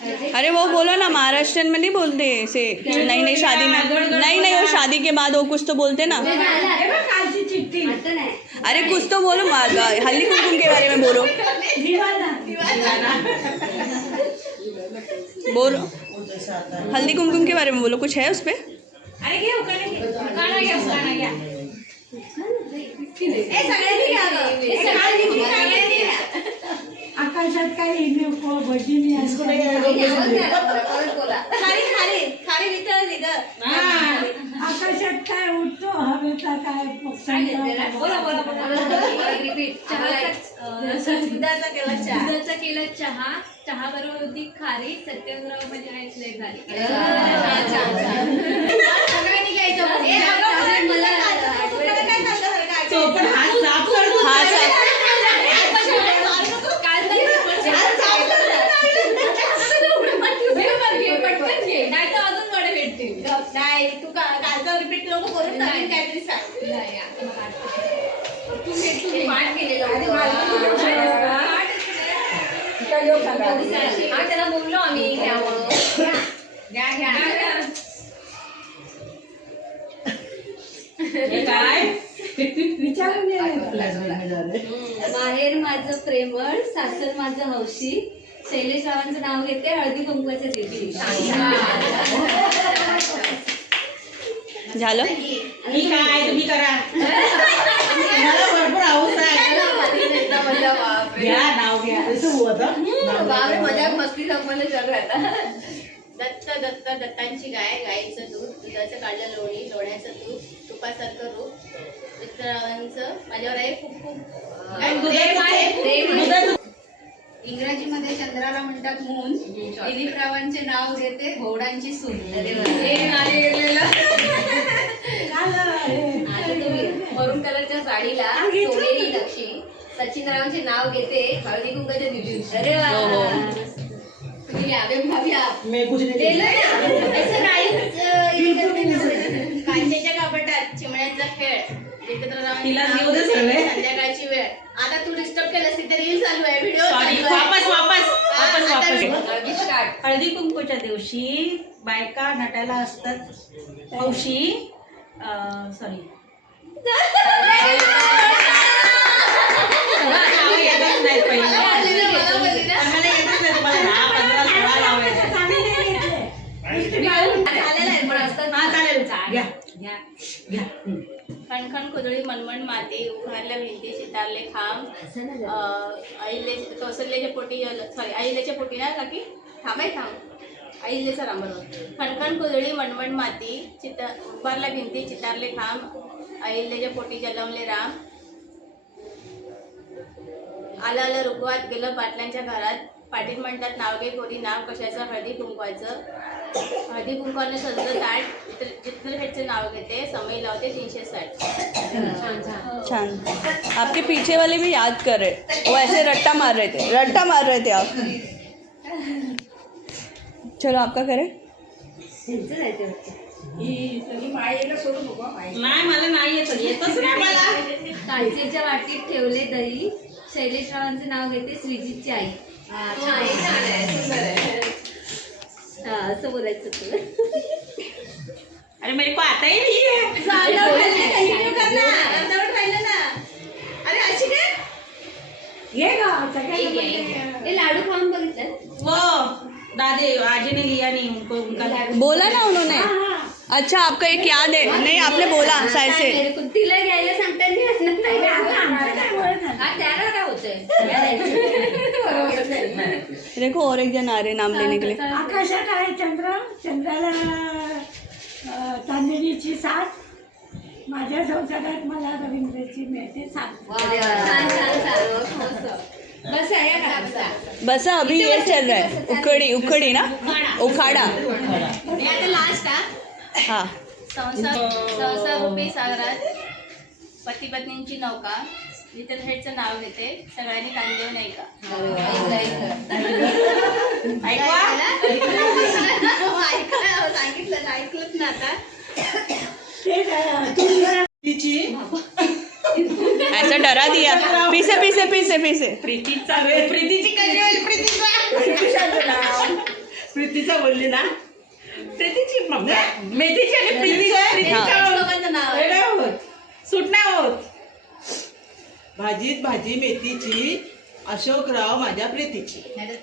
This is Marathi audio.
अरे वो बोलो ना, महाराष्ट्र में नहीं बोलते ऐसे नई नई शादी में, नहीं वो शादी के बाद वो कुछ तो बोलते ना। अरे कुछ तो बोलो, हल्दी कुमकुम के बारे में बोलो। बोलो हल्दी कुमकुम के बारे में बोलो, कुछ है उस पे? आकाशात काही भजी आकाशात काय उठतो हवेचा काय दुधाचा केला चहा, चहा बरोबर होती खारी, सत्याग्रह म्हणजे लय भारी. त्याला बोललो आम्ही माहेर माझं प्रेमळ, सासर माझं हौशी, शैलेश रावांचं नाव घेते हळदी कुंकवाच्या दिवशी. झालं ठीक आहे, तुम्ही करा. मला भरपूर हौस आहे. घ्या नाव घ्या. बापरे, मजाक मस्ती मला चालू आहे आता. दत्त दत्त दत्तांची गाय, गाईचं दूध, दुधाचं काढलं लोणी, लोण्याचं दूध, तुपासारखं रूप, मित्ररावांचं माझ्यावर आहे खूप खूप. इंग्रजीमध्ये चंद्राला म्हणतात मून, दिलीप रावांचे नाव घेते घोडांची सून. मरून कलरच्या साडीला सोनेरी लक्ष्मी, सचिन रावांचे नाव घेते हळदी कुंकवाच्या दिवशी. अरे वा, कांचेच्या कपाटात चिमण्याचा खेळ, संध्याकाळची वेळ. आता तू डिस्टर्ब केलं असती तर रील चालू आहे, व्हिडिओ हळदी कुंकूच्या दिवशी बायका नटायला असतात हौशी. सॉरी खणखण कुदळी मनमण माती, उभारल्या भिंती चितारले खांब, कौशल्याच्या पोटी अहिल्याच्या पोटी ना काकी थांब अहिल्याचा राम बरोबर. खणखण कुदळी मनमण माती, उभारल्या भिंती चितारले खांब, अहिल्याच्या पोटी जलमले राम. आलं रुगवात गेलं पाटलांच्या घरात, पाटील म्हणतात नाव घे पोरी, नाव कशाचं हळदी कुंकवाचं. हळदी कुंकवानं सजलं ताट, चित्रफेटचं नाव घेते, समय लावते 360. छान. आपके पीछे वाले भी याद कर रहे, वो ऐसे रट्टा मार रहे थे आप. चलो आपका करें. नाही मला नाही येतच नाही मला. कांचेच्या वाटीत ठेवले दही, शैलेश रावांचे नाव घेते श्रीजीतची आई. असं बोलायचं तुला. अरे मेरे को आता ही नहीं है. अरे अशी काय ते लाडू खाऊन बघितलं. वो दादी आजी ने लिया नहीं उनको, उनका बोला ना उन्होंने. अच्छा आपका एक याद है, नहीं आपने बोला शायद से. तिला घ्यायला सांगतात त्याला काय होतंय. देखो और एक जन आ रहे नाम लेने के लिए. आकाशात आहे चंद्र, चंद्राला चांदणीची साथ, माझ्या संसारात मला रवींद्रची मिळते साथ. बस अभी ये चल रहा है उखड़ी ना, उखाड़ा. लास्ट हाँ. संसार रूपी सागरात पती पत्नींची नौका, चित्रफेटचं नाव घेते, सगळ्यांनी कांदेव नाही का. सांगितलं ऐकलंच ना आता. ऐसा डरा दिया. पीसे प्रीतीची कशी होईल. प्रीतीचा प्रीतीचा बोलली ना प्रीतीची मग मेथीची आणि प्रीतीची लोकांचं नाव आहे. वेगळं होत सूट नाही होत. भाजीत भाजी मेथीची, अशोकराव माझ्या प्रीतीची. नाहीतर